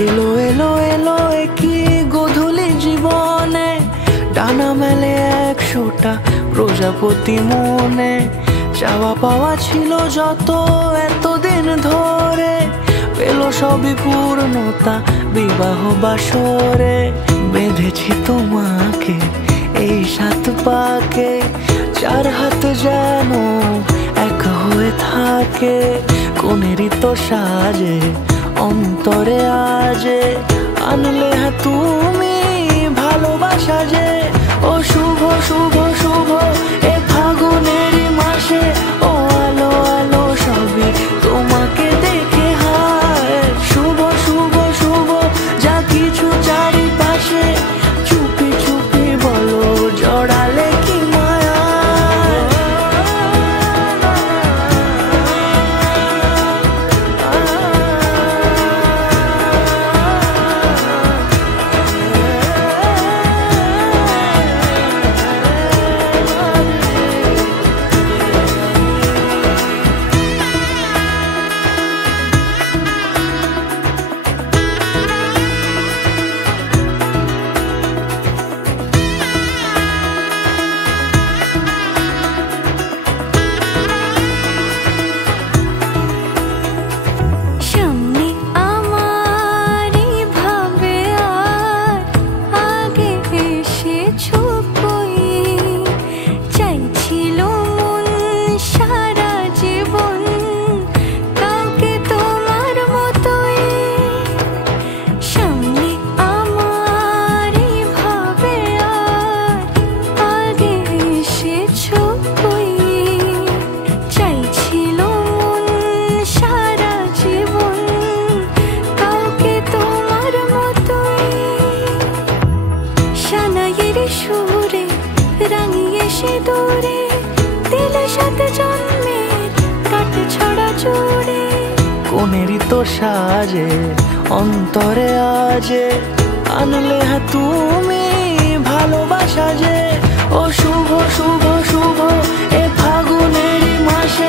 এলো এলো এলো একই গধূলি জীবনে, ডানা মেলে 100টা প্রজাপতি মনে। চাওয়া পাওয়া ছিল যত এতদিন ধরে, পেল সবই পূর্ণতা বিবাহ বাসরে। বেঁধেছি তোমাকে এই 7 পাকে, 4 হাত যেন এক হয়ে থাকে। কোনেরই তো সাজে অন্তরে আজে, আনলে হ্যাঁ তুমি ভালোবাসা যে। ও শুভ শুভ শুভ এ ফাগুনেরই মাসে, ও আলো আলো সবই তোমাকে দেখে হায়। শুভ শুভ শুভ যা কিছু চারিপাশে, চুপি চুপি বলো জড়ালে কি মায়া। সুরে রাঙিয়ে সে দূরে, দিলে 7 জন্মের কাট ছড়া জুড়ে। কোনেরই তো সাজে অন্তরে আজে, আনলে হ্যাঁ তুমি ভালোবাসা যে। ও শুভ শুভ শুভ এ ফাগুনেরই মাসে,